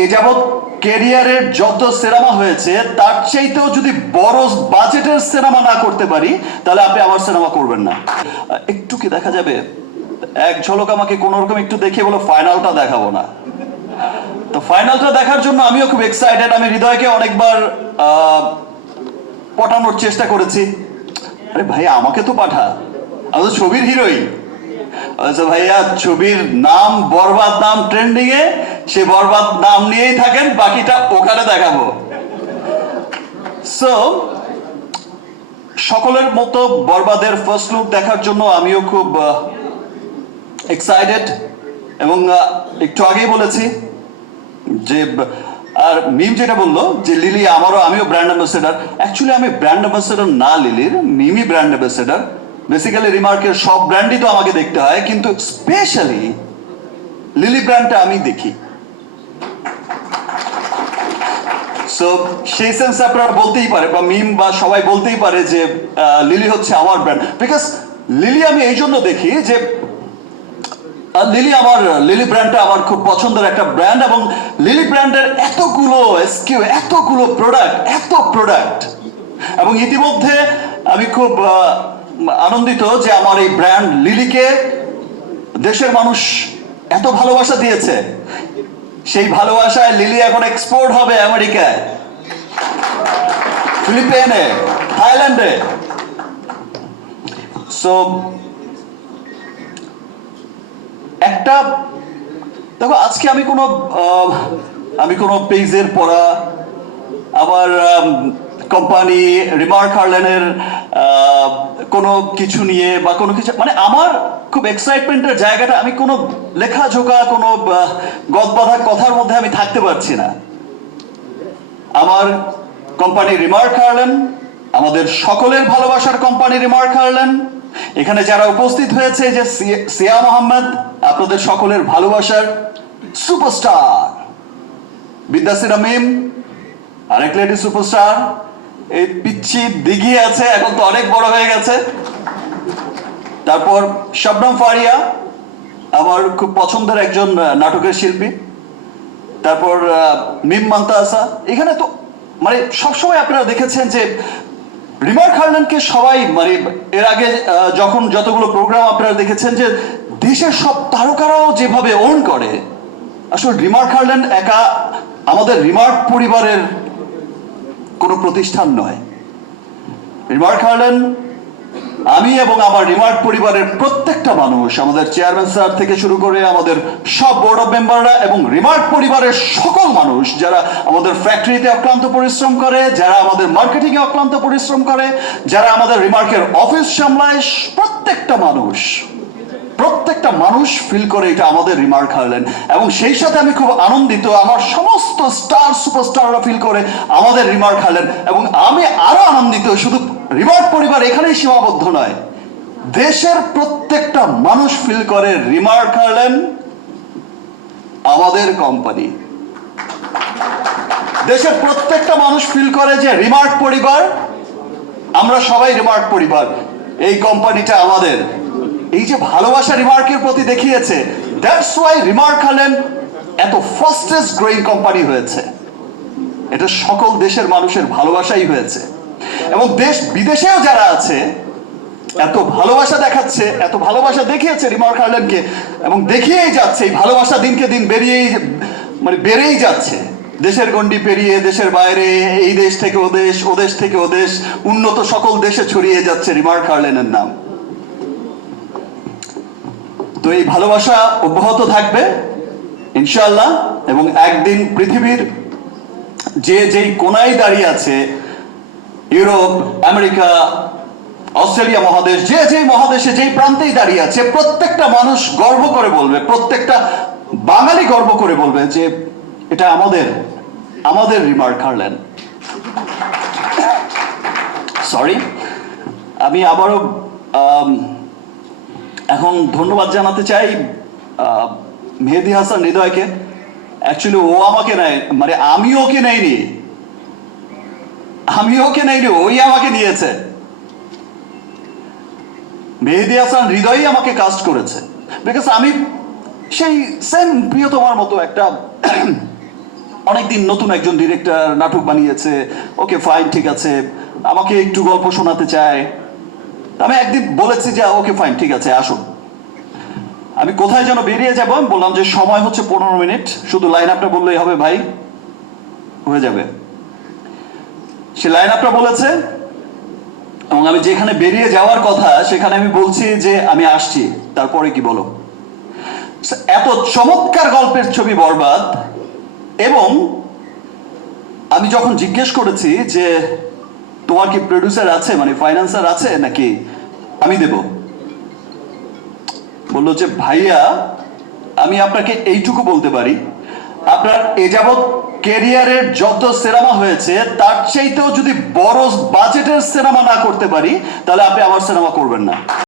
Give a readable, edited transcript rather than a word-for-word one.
এ যাবৎ ক্যারিয়ারের যত সিনেমা হয়েছে তার চাইতেও যদি বড় বাজেটের সিনেমা না করতে পারি তাহলে আপনি আমার সিনেমা করবেন না। একটু কি দেখা যাবে? এক ঝলক আমাকে কোন রকম একটু দেখে বলো ফাইনালটা দেখাবো না। তো ফাইনালটা দেখার জন্য আমিও খুব এক্সাইটেড। আমি হৃদয়কে অনেকবার পটানোর চেষ্টা করেছি, আরে ভাই আমাকে তো পাঠা, আমি তো ছবির হিরোইন। আচ্ছা ভাইয়া, ছবির নাম বরবাদ, নাম ট্রেন্ডিং এ, সে বরবাদ নাম নিয়েই থাকেন, বাকিটা ওখানে দেখাবো। সো সকলের মতো বরবাদের ফার্স্ট লুক দেখার জন্য আমিও খুব এক্সাইটেড। এবং একটু আগেই বলেছি যে, আর মিম যেটা বললো যে লিলি আমিও ব্র্যান্ড অ্যাম্বাসেডার। অ্যাকচুয়ালি আমি ব্র্যান্ড অ্যাম্বাসেডার না লিলির, মিমি ব্র্যান্ড অ্যাম্বাসেডার। বেসিক্যালি রিমার্কের সব ব্র্যান্ডই তো আমাকে দেখতে হয়, কিন্তু স্পেশালি লিলি ব্র্যান্ডটা আমি দেখি। সো সেই সেন্স আপনারা বলতেই পারে, বা মিম বা সবাই বলতেই পারে যে লিলি হচ্ছে আমার ব্র্যান্ড। বিকজ লিলি আমি এই জন্য দেখি যে লিলি ব্র্যান্ডটা আমার খুব পছন্দের একটা ব্র্যান্ড, এবং লিলি ব্র্যান্ডের এতগুলো এসকিউ, এতগুলো প্রোডাক্ট, এবং ইতিমধ্যে আমি খুব আনন্দিত যে আমার এই ব্র্যান্ড লিলিকে দেশের মানুষ এত ভালোবাসা দিয়েছে। সেই ভালোবাসায় লিলি এখন এক্সপোর্ট হবে আমেরিকায়, ফিলিপাইনে, থাইল্যান্ডে। সো একটা দেখো, আজকে আমি কোনো পেজের পড়া, আবার কোম্পানি রিমার্ক হার্লেনের কোনো কিছু নিয়ে বা কোনো কিছু, মানে আমার খুব এক্সাইটমেন্টের জায়গাটা, আমি কোনো লেখাজোকা, কোনো গদবাঁধা কথার মধ্যে আমি থাকতে পারছি না। আমার কোম্পানি রিমার্ক হার্লেন, আমাদের সকলের ভালোবাসার কোম্পানি রিমার্ক হার্লেন, এখানে যারা উপস্থিত হয়েছে, যে সিয়া মোহাম্মদ, আপনাদের সকলের ভালোবাসার সুপারস্টার, বিদ্যাসিরা মিম, আরেক লেডি সুপারস্টার, এই পিচ্ছি দিঘি আছে, এখন তো অনেক বড় হয়ে গেছে। তারপর শবনম ফারিয়া, আমার খুব পছন্দের একজন নাটকের শিল্পী। তারপর মিম মান্তাসা। এখানে তো মানে সবসময় আপনারা দেখেছেন যে রিমার্ক হার্লেনকে সবাই, মানে এর আগে যতগুলো প্রোগ্রাম আপনারা দেখেছেন, যে দেশের সব তারকারাও যেভাবে ওন করে, আসলে রিমার্ক হার্লেন একা আমাদের রিমার্ক পরিবারের কোনো প্রতিষ্ঠান নয়। রিমার্ক হার্লেন আমি এবং আমার রিমার্ক পরিবারের প্রত্যেকটা মানুষ, আমাদের চেয়ারম্যান স্যার থেকে শুরু করে আমাদের সব বোর্ড অফ মেম্বাররা, এবং রিমার্ক পরিবারের সকল মানুষ যারা আমাদের ফ্যাক্টরিতে অক্লান্ত পরিশ্রম করে, যারা আমাদের মার্কেটিং এ অক্লান্ত পরিশ্রম করে, যারা আমাদের রিমার্কের অফিস সামলায়, প্রত্যেকটা মানুষ ফিল করে এটা আমাদের রিমার্ক হার্লেন। এবং সেই সাথে আমি খুব আনন্দিত, আমার সমস্ত স্টার সুপারস্টাররা ফিল করে আমাদের রিমার্ক হার্লেন। এবং আমি আরো আনন্দিত, শুধু রিমার্ক পরিবার এখানেই সীমাবদ্ধ নয়, দেশের প্রত্যেকটা মানুষ ফিল করে রিমার্ক হার্লেন আমাদের কোম্পানি। দেশের প্রত্যেকটা মানুষ ফিল করে যে রিমার্ক পরিবার, আমরা সবাই রিমার্ক পরিবার, এই কোম্পানিটা আমাদের। এই যে ভালোবাসা রিমার্কের প্রতি দেখিয়েছে, দ্যাটস ওয়াই রিমার্ক হার্লেন এত ফাস্টেস্ট গ্রোয়িং কোম্পানি হয়েছে। এটা সকল দেশের মানুষের ভালোবাসাই হয়েছে। এবং দেশ বিদেশেও যারা আছে এত ভালোবাসা দেখাচ্ছে, এত ভালোবাসা দেখিয়েছে রিমার্ক হার্লেনকে, এবং দেখিয়েই যাচ্ছে। এই ভালোবাসা দিনকে দিন বেড়েই যাচ্ছে, দেশের গণ্ডি পেরিয়ে দেশের বাইরে, এই দেশ থেকে ও দেশ, ও দেশ থেকে ও দেশ, উন্নত সকল দেশে ছড়িয়ে যাচ্ছে রিমার্ক হার্লেনের নাম। তো এই ভালোবাসা অব্যাহত থাকবে ইনশাআল্লাহ। এবং একদিন পৃথিবীর যেই কোনায় দাঁড়িয়ে আছে, ইউরোপ, আমেরিকা, অস্ট্রেলিয়া মহাদেশ, যেই মহাদেশে যেই প্রান্তেই দাঁড়িয়ে আছে, প্রত্যেকটা মানুষ গর্ব করে বলবে, প্রত্যেকটা বাঙালি গর্ব করে বলবে যে এটা আমাদের রিমার্ক হার্লেন। সরি, আমি আবারও এখন ধন্যবাদ জানাতে চাই মেহেদী হাসান হৃদয়কে। অ্যাকচুয়ালি ও আমাকে নেয়, মানে আমি ওকে নেইনি, ওই আমাকে নিয়েছে। মেহেদী হাসান হৃদয়ই আমাকে কাস্ট করেছে, বিকজ আমি সেই সেম প্রিয়তমার মতো একটা অনেকদিন নতুন একজন ডিরেক্টর নাটক বানিয়েছে, ওকে ফাইন, ঠিক আছে, আমাকে একটু গল্প শোনাতে চায়। আমি একদিন বলেছি যে ওকে ফাইন, ঠিক আছে, আসুন। আমি কোথায় যেন বেরিয়ে যাবো, আমি বললাম যে সময় হচ্ছে 15 মিনিট, শুধু লাইন আপটা বললেই হবে ভাই, হয়ে যাবে। সে লাইন আপটা বলেছে এবং আমি যেখানে বেরিয়ে যাওয়ার কথা সেখানে আমি বলছি যে আমি আসছি, তারপরে কি বলো। এত চমৎকার গল্পের ছবি বরবাদ। এবং আমি যখন জিজ্ঞেস করেছি যে তোমার কি প্রডিউসার আছে, মানে ফাইন্যান্সার আছে নাকি আমি দেব, বললো যে ভাইয়া আমি আপনাকে এইটুকু বলতে পারি, আপনার এ যাবৎ ক্যারিয়ারের যত সিনেমা হয়েছে তার চাইতেও যদি বড় বাজেটের সিনেমা না করতে পারি তাহলে আপনি আমার সিনেমা করবেন না।